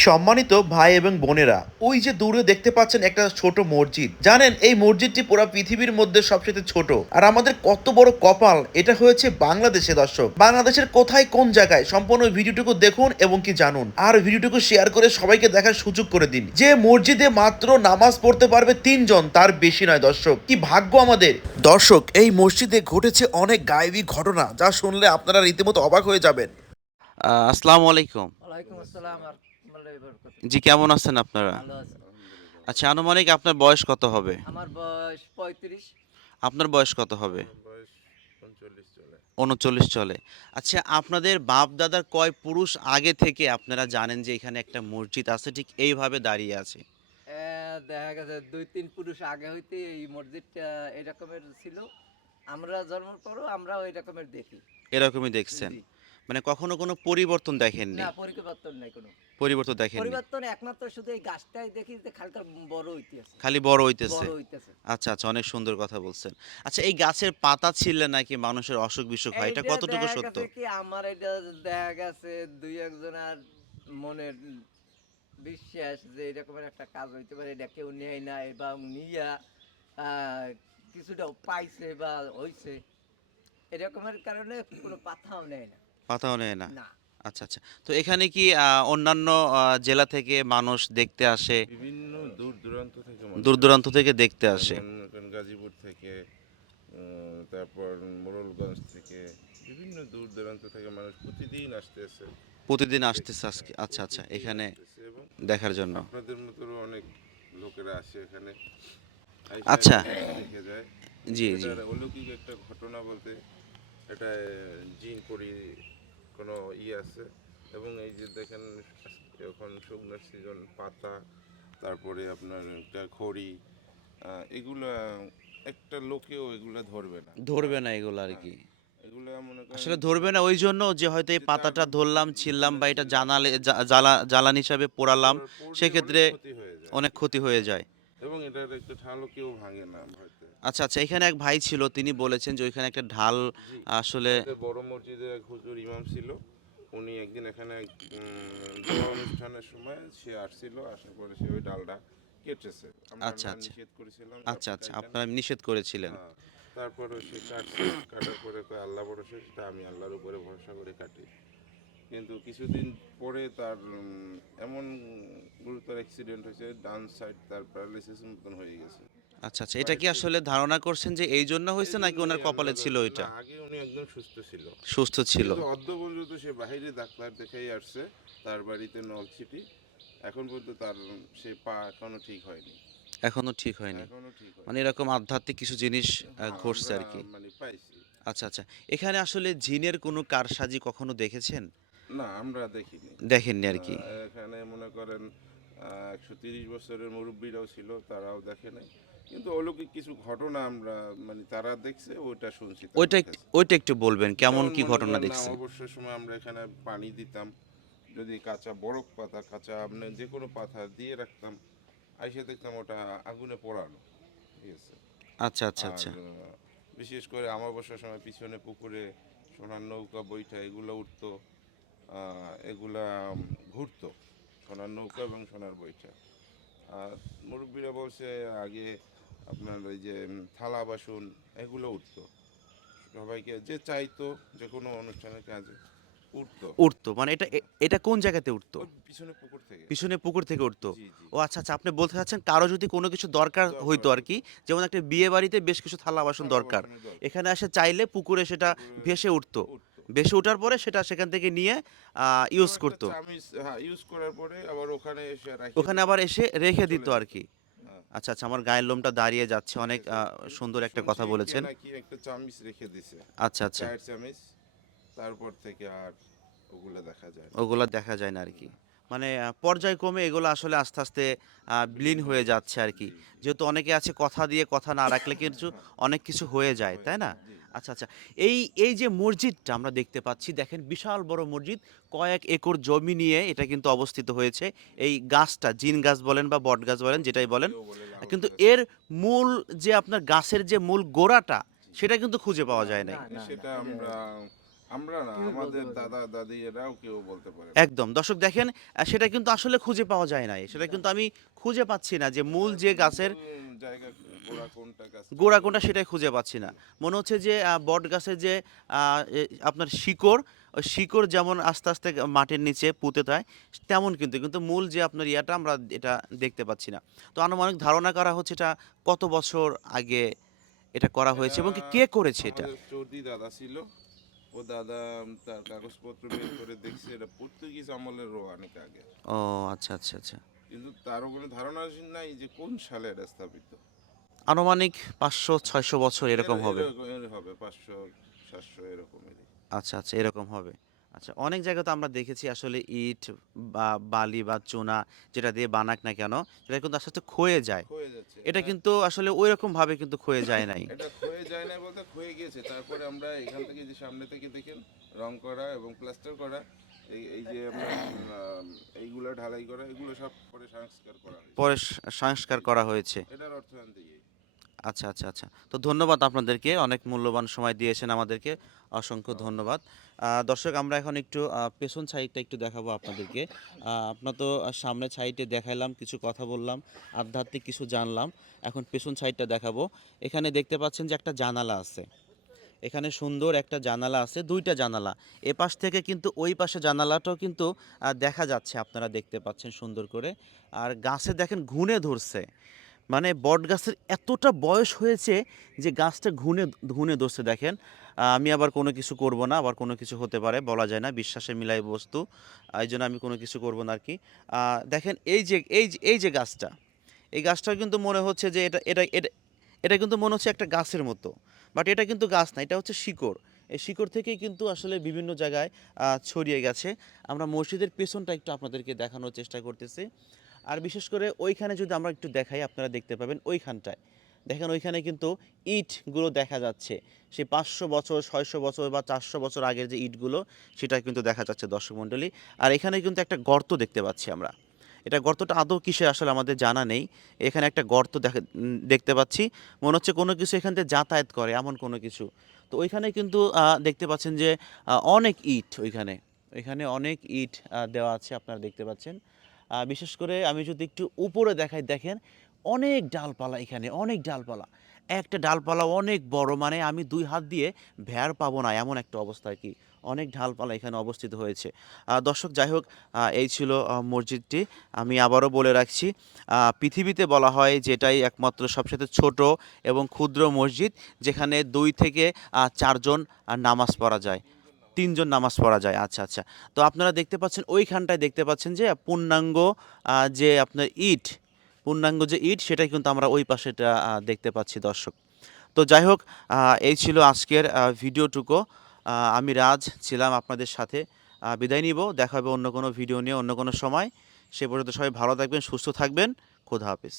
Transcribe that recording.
সম্মানিত ভাই এবং বোনেরা ওই যে দূরে দেখতে পাচ্ছেন একটা ছোট মসজিদ। জানেন এই মসজিদটি পুরো পৃথিবীর মধ্যে সবচেয়ে ছোট। আর আমাদের কত বড় কপাল এটা হয়েছে বাংলাদেশে দর্শক। বাংলাদেশের কোথায় কোন জায়গায় সম্পূর্ণ ভিডিওটুকু দেখুন এবং কি জানুন। আর ভিডিওটুকু শেয়ার করে সবাইকে দেখার সুযোগ করে দিন। যে মসজিদে মাত্র নামাজ পড়তে পারবে তিনজন তার বেশি নয় দর্শক। কি ভাগ্য আমাদের! দর্শক এই মসজিদে ঘটেছে অনেক গায়েবী ঘটনা যা শুনলে আপনারা রীতিমতো অবাক হয়ে যাবেন। আসসালামু আলাইকুম। ওয়ালাইকুম আসসালাম জি কেমন আছেন আপনারা? আচ্ছা আনুমানিক আপনার বয়স কত হবে? আমার বয়স পঁয়ত্রিশ। আপনার বয়স কত হবে? উনচল্লিশ চলে। আচ্ছা আপনাদের বাপ দাদার কয় পুরুষ আগে থেকে আপনারা জানেন যে এখানে একটা মসজিদ আছে? ঠিক এইভাবে দাঁড়িয়ে আছে। দেখা গেছে দুই তিন পুরুষ আগে হইতে এই মসজিদটা এরকমের ছিল। আমরা জন্মের পরও আমরা ওই রকমের দেখি। এরকমই দেখছেন। মানে কখনো কোনো পরিবর্তন দেখেননি? না পরিবর্তন নাই কোনো। পরিবর্তন দেখেননি? পরিবর্তন একমাত্র শুধু এই গাছটাই দেখি যে খালকা বড় হইতেছে। খালি বড় হইতেছে? বড় হইতেছে। আচ্ছা আচ্ছা অনেক সুন্দর কথা বলছেন। আচ্ছা এই গাছের পাতা ছিললে নাকি মানুষের অসুখ বিসুখ হয়? এটা কতটুকু সত্য? কি আমার এটা দেখা গেছে দুই একজনের মনের বিশ্বাস যে এরকমের একটা কাজ হইতে পারে এটা কেউ নেয় না বা নিয়া কিছুটা পাইছে বা হইছে। এরকমের কারণে কোনো পাথাও নেয় না। পাতাও নেয় না। না। আচ্ছা আচ্ছা। তো এখানে কি অন্যান্য জেলা থেকে মানুষ দেখতে আসে? বিভিন্ন দূর দূরান্ত থেকে মানুষ দূর দূরান্ত থেকে দেখতে আসে। গাজীপুর থেকে তারপর মোরলগঞ্জ থেকে বিভিন্ন দূর দূরান্ত থেকে মানুষ প্রতিদিন আসতেছে প্রতিদিন আসতেছে আজকে আচ্ছা আচ্ছা। এখানে দেখার জন্য। আপনাদের মতো অনেক লোকেরা আসে এখানে। আচ্ছা। দেখে যায়। জি জি। অলৌকিক একটা ঘটনা বলতে এটা জিন করি কোনো ই আছে। এবং এই যে দেখেন এখন শুকনো সিজন পাতা তারপরে আপনার একটা খড়ি এগুলা একটা লোকেও এগুলা ধরবে না। ধরবে না এগুলো আর কি। করেন আসলে ধরবে না ওই জন্য যে হয়তো এই পাতাটা ধরলাম ছিললাম বা এটা জানালে জ্বালা জ্বালানি হিসাবে পোড়ালাম সেক্ষেত্রে হয়ে। অনেক ক্ষতি হয়ে যায়। এবং এটার একটা ঢালও কেউ ভাঙে না হয়তো আচ্ছা আচ্ছা এখানে এক ভাই ছিল তিনি বলেছেন যে ওইখানে একটা ঢাল আসলে বড় মসজিদের এক হুজুর ইমাম ছিল। উনি একদিন এখানে দোয়া অনুষ্ঠানের সময় সে আসছিল আসার পরে সে ওই ডালটা কেটেছে। আচ্ছা, আচ্ছা। নিষেধ করেছিলাম আচ্ছা আচ্ছা আপনারা নিষেধ করেছিলেন। হ্যাঁ, তারপরে সে কাটছে কাটার পরে আল্লাহ ভরসা সেটা আমি আল্লাহর উপরে ভরসা করে কাটি। কিন্তু কিছুদিন পরে তার এমন গুরুতর অ্যাক্সিডেন্ট হয়েছে ডান সাইড তার প্যারালাইসিস মতন হয়ে গেছে। আচ্ছা আচ্ছা এটা কি আসলে ধারণা করছেন যে এই জন্য হয়েছে নাকি ওনার কপালে ছিল এটা? আগে উনি একদম সুস্থ ছিল। সুস্থ ছিল। অর্ধ পর্যন্ত সে বাইরে ডাক্তার দেখাই আসছে তার বাড়িতে নলছিটি এখন পর্যন্ত তার সে পা এখনও ঠিক হয়নি। এখনও ঠিক হয়নি। এখনও ঠিক মানে এরকম আধ্যাত্মিক কিছু জিনিস হ্যাঁ, ঘটছে আর কি। মানে পাইছি। আচ্ছা আচ্ছা এখানে আসলে জিনের কোনো কারসাজি কখনো দেখেছেন? না আমরা দেখিনি। দেখেননি আর কি। এখানে মনে করেন একশো তিরিশ বছরের মুরব্বীরাও ছিল তারাও দেখে নাই। কিন্তু অলৌকিক কিছু ঘটনা আমরা মানে তারা দেখছে ওইটা শুনছি ওইটা একটু- ওইটা একটু বলবেন কেমন কি ঘটনা দেখছেন? অবসর সময় আমরা এখানে পানি দিতাম যদি কাঁচা বরফ পাতা কাঁচা আপনি যে কোনো পাতা দিয়ে রাখতাম আইসে দেখতাম ওটা আগুনে পোড়ানো ঠিক আছে? আচ্ছা আচ্ছা আচ্ছা। বিশেষ করে আমাবস্যার সময় পিছনে পুকুরে সোনার নৌকা বৈঠা এগুলো উঠতো। এগুলা ঘুরতো সোনার নৌকা এবং সোনার বইটা আর মুরব্বীরা বলছে আগে আপনার ওই যে থালা বাসন এগুলো উঠতো। সবাইকে যে চাইতো যে কোনো অনুষ্ঠানের কাজে উঠতো। উঠতো মানে এটা এটা কোন জায়গাতে উঠতো? পিছনে পুকুর থেকে। পিছনে পুকুর থেকে উঠতো। ও আচ্ছা আচ্ছা আপনি বলতে চাচ্ছেন কারও যদি কোনো কিছু দরকার হইতো আর কি যেমন একটা বিয়ে বাড়িতে বেশ কিছু থালা বাসন দরকার। এখানে এসে চাইলে পুকুরে সেটা ভেসে উঠতো। ভেসে ওঠার পরে সেটা সেখান থেকে নিয়ে ইউজ করতো। হ্যাঁ ইউজ করার পরে আবার ওখানে এসে রাখে ওখানে আবার এসে রেখে দিত আর কি। হ্যাঁ। আচ্ছা আচ্ছা আমার গায়ের লোমটা দাঁড়িয়ে যাচ্ছে অনেক সুন্দর একটা কথা বলেছেন। নাকি একটা চামিচ রেখে দিছে। আচ্ছা আচ্ছা। চায়ের চামিচ তারপর থেকে আর ওগুলা দেখা যায় না। ওগুলা দেখা যায় না আর কি। মানে আহ, পর্যায়ক্রমে এগুলো আসলে আস্তে আস্তে আহ, বিলীন হয়ে যাচ্ছে আর কি। যেহেতু অনেকে আছে কথা দিয়ে কথা না রাখলে কিন্তু অনেক কিছু হয়ে যায় তাই না? আচ্ছা আচ্ছা। এই এই যে মসজিদটা আমরা দেখতে পাচ্ছি দেখেন বিশাল বড় মসজিদ কয়েক একর জমি নিয়ে এটা কিন্তু অবস্থিত হয়েছে। এই গাছটা জিন গাছ বলেন বা বট গাছ বলেন যেটাই বলেন কিন্তু এর মূল যে আপনার গাছের যে মূল গোড়াটা সেটা কিন্তু খুঁজে পাওয়া যায় না, সেটা আমরা আমরা না আমাদের দাদা দাদি এরাও কেউ বলতে পারে একদম। দর্শক দেখেন সেটা কিন্তু আসলে খুঁজে পাওয়া যায় না সেটা কিন্তু আমি খুঁজে পাচ্ছি না যে মূল যে গাছের জায়গা গোড়া কোনটা সেটাই খুঁজে পাচ্ছি না। মনে হচ্ছে যে বট গাছের যে আপনার শিকড় ওই শিকড় যেমন আস্তে আস্তে মাটির নিচে পুঁতে যায় তেমন কিন্তু কিন্তু মূল যে আপনার ইয়াটা আমরা এটা দেখতে পাচ্ছি না। তো আনুমানিক ধারণা করা হচ্ছে এটা কত বছর আগে এটা করা হয়েছে এবং কি করেছে এটা? চৌধুরী দাদা ছিল। ও দাদা তার কাগজপত্র বের করে দেখছে এটা পর্তুগিজ আমলের রো অনেক আগে। ও আচ্ছা আচ্ছা আচ্ছা। কিন্তু তার কোনো ধারণা নাই যে কোন সালে এটা স্থাপিত। আনুমানিক পাঁচশো ছয়শো বছর এরকম হবে। হবে পাঁচশো সাতশো এরকমেরই। আচ্ছা আচ্ছা এরকম হবে। আচ্ছা অনেক জায়গাতে আমরা দেখেছি আসলে ইট বা বালি বা চুনা যেটা দিয়ে বানাক না কেন সেটা কিন্তু আস্তে আস্তে ক্ষয়ে যায়। এটা কিন্তু আসলে ওই রকম ভাবে কিন্তু ক্ষয়ে যায় নাই। এটা ক্ষয়ে যায় না বলতে ক্ষয়ে গিয়েছে। তারপরে আমরা এখান থেকে যে সামনে থেকে দেখেন রং করা এবং প্লাস্টার করা এই এই যে এইগুলা ঢালাই করা এগুলো সব পরে সংস্কার করা পরে সংস্কার করা হয়েছে। এটার অর্থায়ন দিয়ে আচ্ছা আচ্ছা আচ্ছা। তো ধন্যবাদ আপনাদেরকে, অনেক মূল্যবান সময় দিয়েছেন আমাদেরকে। অসংখ্য ধন্যবাদ। দর্শক, আমরা এখন একটু পেছন সাইডটা একটু দেখাবো আপনাদেরকে। আপনার তো সামনে সাইডে দেখাইলাম, কিছু কথা বললাম, আধ্যাত্মিক কিছু জানলাম। এখন পেছন সাইডটা দেখাবো। এখানে দেখতে পাচ্ছেন যে একটা জানালা আছে। এখানে সুন্দর একটা জানালা আছে, দুইটা জানালা। এ পাশ থেকে কিন্তু ওই পাশে জানালাটাও কিন্তু দেখা যাচ্ছে, আপনারা দেখতে পাচ্ছেন সুন্দর করে। আর গাছে দেখেন ঘুনে ধরছে। মানে বট গাছের এতটা বয়স হয়েছে যে গাছটা ঘুনে ঘুনে ধরছে, দেখেন। আমি আবার কোনো কিছু করব না, আবার কোনো কিছু হতে পারে, বলা যায় না, বিশ্বাসে মিলাই বস্তু। এই জন্য আমি কোনো কিছু করব না আর কি। দেখেন এই যে, এই এই যে গাছটা, এই গাছটা কিন্তু মনে হচ্ছে যে এটা এটা এটা এটা কিন্তু মনে হচ্ছে একটা গাছের মতো। বাট এটা কিন্তু গাছ না, এটা হচ্ছে শিকড়। এই শিকড় থেকেই কিন্তু আসলে বিভিন্ন জায়গায় ছড়িয়ে গেছে। আমরা মসজিদের পেছনটা একটু আপনাদেরকে দেখানোর চেষ্টা করতেছি। আর বিশেষ করে ওইখানে যদি আমরা একটু দেখাই, আপনারা দেখতে পাবেন ওইখানটায়। দেখেন ওইখানে কিন্তু ইটগুলো দেখা যাচ্ছে। সেই পাঁচশো বছর, ছয়শো বছর বা চারশো বছর আগের যে ইটগুলো, সেটা কিন্তু দেখা যাচ্ছে দর্শক মণ্ডলী। আর এখানে কিন্তু একটা গর্ত দেখতে পাচ্ছি আমরা। এটা গর্তটা আদৌ কিসে আসলে আমাদের জানা নেই। এখানে একটা গর্ত দেখা, দেখতে পাচ্ছি। মনে হচ্ছে কোনো কিছু এখান থেকে যাতায়াত করে, এমন কোনো কিছু। তো ওইখানে কিন্তু দেখতে পাচ্ছেন যে অনেক ইট ওইখানে। ওইখানে অনেক ইট দেওয়া আছে, আপনারা দেখতে পাচ্ছেন। বিশেষ করে আমি যদি একটু উপরে দেখাই, দেখেন অনেক ডালপালা এখানে, অনেক ডালপালা। একটা ডালপালা অনেক বড় মানে আমি দুই হাত দিয়ে ভেড় পাবো না, এমন একটা অবস্থা আর কি। অনেক ডালপালা এখানে অবস্থিত হয়েছে। দর্শক, যাই হোক এই ছিল মসজিদটি। আমি আবারও বলে রাখছি পৃথিবীতে বলা হয় যেটাই একমাত্র সবসাথে ছোট এবং ক্ষুদ্র মসজিদ, যেখানে দুই থেকে চারজন নামাজ পড়া যায়। তিনজন নামাজ পড়া যায়। আচ্ছা আচ্ছা। তো আপনারা দেখতে পাচ্ছেন ওইখানটায় দেখতে পাচ্ছেন যে, পূর্ণাঙ্গ যে আপনার ইট, পূর্ণাঙ্গ যে ইট, সেটাই কিন্তু আমরা ওই পাশেটা দেখতে পাচ্ছি দর্শক। তো যাই হোক এই ছিল আজকের ভিডিওটুকু। আমি রাজ ছিলাম আপনাদের সাথে। বিদায় নিব। দেখা হবে অন্য কোনো ভিডিও নিয়ে অন্য কোনো সময়। সে পর্যন্ত সবাই ভালো থাকবেন, সুস্থ থাকবেন। খোদা হাফিজ।